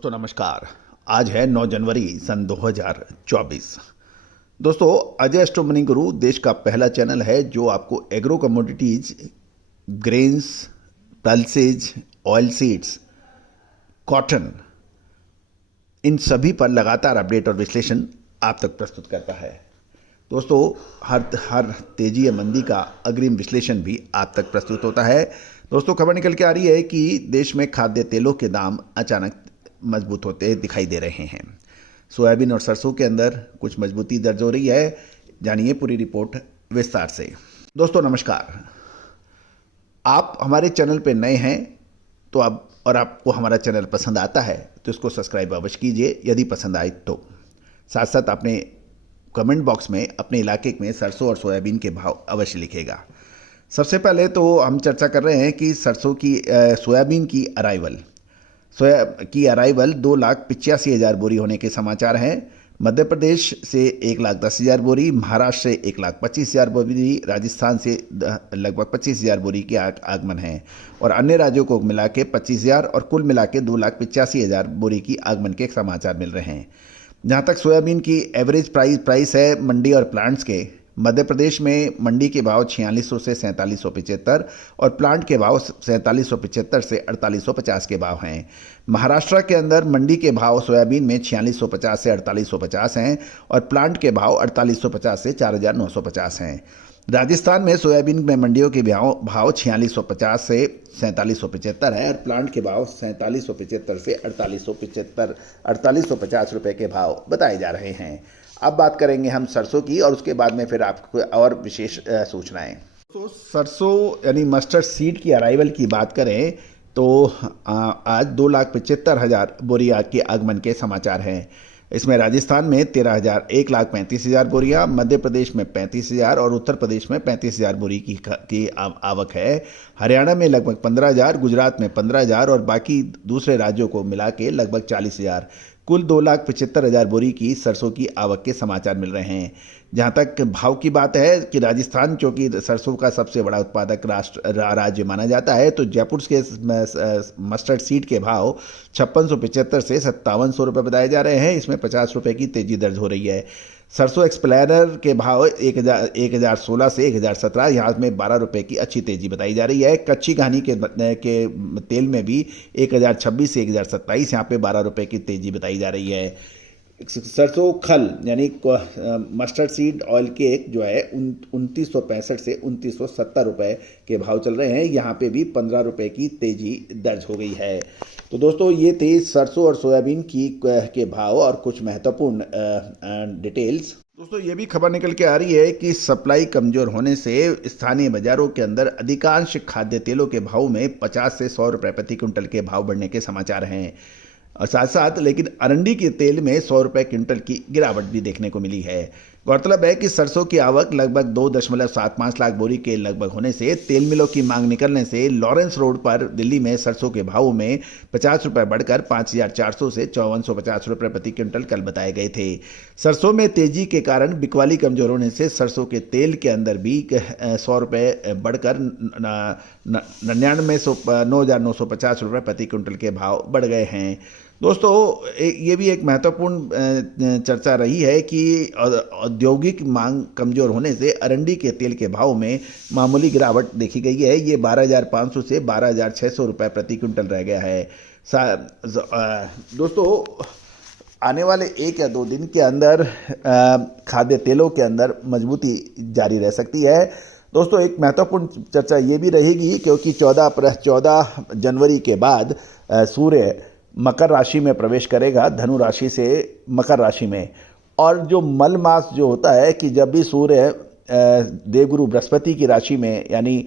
दोस्तों नमस्कार। आज है 9 जनवरी सन 2024। दोस्तों, अजय एस्ट्रो मनी गुरु देश का पहला चैनल है जो आपको agro commodities, grains, pulses, oil seeds, cotton, इन सभी पर लगातार अपडेट और विश्लेषण आप तक प्रस्तुत करता है। दोस्तों, हर तेजी या मंदी का अग्रिम विश्लेषण भी आप तक प्रस्तुत होता है। दोस्तों, खबर निकल के आ रही है कि देश में खाद्य तेलों के दाम अचानक मजबूत होते दिखाई दे रहे हैं। सोयाबीन और सरसों के अंदर कुछ मजबूती दर्ज हो रही है। जानिए पूरी रिपोर्ट विस्तार से। दोस्तों नमस्कार। आप हमारे चैनल पे नए हैं तो आपको हमारा चैनल पसंद आता है तो इसको सब्सक्राइब अवश्य कीजिए यदि पसंद आए तो। साथ साथ अपने कमेंट बॉक्स में अपने इलाके में सरसों और सोयाबीन के भाव अवश्य लिखेगा। सबसे पहले तो हम चर्चा कर रहे हैं कि सोयाबीन की अराइवल 2,85,000 बोरी होने के समाचार हैं। मध्य प्रदेश से 1,10,000 बोरी, महाराष्ट्र से 1,25,000 बोरी, राजस्थान से लगभग 25,000 बोरी के आगमन है और अन्य राज्यों को मिला के 25,000 और कुल मिला के 2,85,000 बोरी की आगमन के समाचार मिल रहे हैं। जहाँ तक सोयाबीन की एवरेज प्राइस है मंडी और प्लांट्स के, मध्य प्रदेश में मंडी के भाव 4600 से 4775 और प्लांट के भाव 4775 से 4850 के भाव हैं। महाराष्ट्र के अंदर मंडी के भाव सोयाबीन में 4650 से 4850 हैं और प्लांट के भाव 4850 से 4950 हैं। राजस्थान में सोयाबीन में मंडियों के भाव 4650 से 4775 है और प्लांट के भाव 4775 से 4850 रुपए के भाव बताए जा रहे हैं। अब बात करेंगे हम सरसों की और उसके बाद में फिर आपको और विशेष सूचनाएं। तो सरसों यानी मस्टर्ड सीड की अराइवल की बात करें तो आज 2,75,000 बोरी के आगमन के समाचार हैं। इसमें राजस्थान में 1,35,000 बोरियां, मध्य प्रदेश में 35,000 और उत्तर प्रदेश में 35,000 बोरी की आवक है। हरियाणा में लगभग 15,000, गुजरात में 15,000 और बाकी दूसरे राज्यों को मिला के लगभग 40,000। कुल 2,75,000 बोरी की सरसों की आवक के समाचार मिल रहे हैं। जहां तक भाव की बात है कि राजस्थान जो कि सरसों का सबसे बड़ा उत्पादक राज्य माना जाता है, तो जयपुर के मस्टर्ड सीड के भाव 5675 से 5700 रुपये बताए जा रहे हैं। इसमें 50 रुपये की तेजी दर्ज हो रही है। सरसों एक्सप्लेनर के भाव 1,016 से 1,017, यहाँ में 12 रुपये की अच्छी तेजी बताई जा रही है। कच्ची घानी के तेल में भी 1,026 से 1,027, यहाँ पे 12 रुपये की तेजी बताई जा रही है। सरसों खल यानी मस्टर्ड सीड ऑयल केक जो है 2965 से 2970 रुपये के भाव चल रहे हैं। यहाँ पे भी 15 रुपये की तेजी दर्ज हो गई है। तो दोस्तों, ये थे सरसों और सोयाबीन के भाव और कुछ महत्वपूर्ण डिटेल्स। दोस्तों, ये भी खबर निकल के आ रही है कि सप्लाई कमजोर होने से स्थानीय बाजारों के अंदर अधिकांश खाद्य तेलों के भाव में 50 से 100 रुपये प्रति क्विंटल के भाव बढ़ने के समाचार हैं। और साथ साथ लेकिन अरंडी के तेल में 100 रुपये क्विंटल की गिरावट भी देखने को मिली है। गौरतलब है कि सरसों की आवक लगभग 2.75 लाख बोरी के लगभग होने से तेल मिलों की मांग निकलने से लॉरेंस रोड पर दिल्ली में सरसों के भावों में 50 रुपये बढ़कर 5,400 से 5,450 रुपये प्रति क्विंटल कल बताए गए थे। सरसों में तेजी के कारण बिकवाली कमजोर होने से सरसों के तेल के अंदर भी 100 रुपये बढ़कर 9,950 रुपये प्रति क्विंटल के भाव बढ़ गए हैं। दोस्तों, ये भी एक महत्वपूर्ण चर्चा रही है कि औद्योगिक मांग कमजोर होने से अरंडी के तेल के भाव में मामूली गिरावट देखी गई है। ये 12,500 से 12,600 रुपये प्रति क्विंटल रह गया है। दोस्तों, आने वाले 1 या 2 दिन के अंदर खाद्य तेलों के अंदर मजबूती जारी रह सकती है। दोस्तों, एक महत्वपूर्ण चर्चा ये भी रहेगी क्योंकि 14 जनवरी के बाद सूर्य मकर राशि में प्रवेश करेगा, धनु राशि से मकर राशि में। और जो मल मास जो होता है कि जब भी सूर्य देवगुरु बृहस्पति की राशि में यानी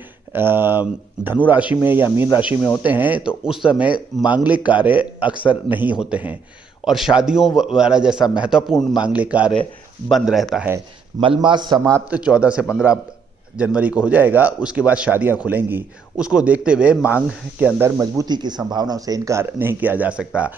धनु राशि में या मीन राशि में होते हैं तो उस समय मांगलिक कार्य अक्सर नहीं होते हैं और शादियों वाला जैसा महत्वपूर्ण मांगलिक कार्य बंद रहता है। मल मास समाप्त 14 से 15 जनवरी को हो जाएगा। उसके बाद शादियां खुलेंगी। उसको देखते हुए मांग के अंदर मजबूती की संभावनाओं से इनकार नहीं किया जा सकता।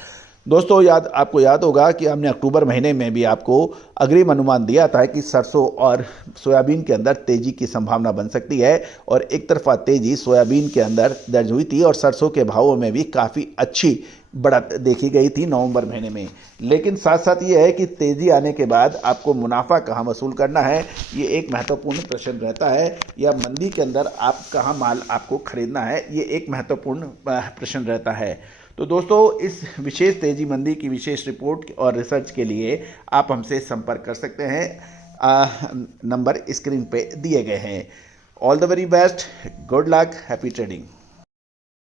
दोस्तों, आपको याद होगा कि हमने अक्टूबर महीने में भी आपको अग्रिम अनुमान दिया था कि सरसों और सोयाबीन के अंदर तेजी की संभावना बन सकती है और एक तरफा तेजी सोयाबीन के अंदर दर्ज हुई थी और सरसों के भावों में भी काफ़ी अच्छी बढ़त देखी गई थी नवंबर महीने में। लेकिन साथ साथ ये है कि तेज़ी आने के बाद आपको मुनाफा कहाँ वसूल करना है, ये एक महत्वपूर्ण प्रश्न रहता है, या मंदी के अंदर आप कहाँ माल आपको खरीदना है, ये एक महत्वपूर्ण प्रश्न रहता है। तो दोस्तों, इस विशेष तेज़ी मंदी की विशेष रिपोर्ट और रिसर्च के लिए आप हमसे संपर्क कर सकते हैं। नंबर स्क्रीन पे दिए गए हैं। All the very best, good luck, happy trading.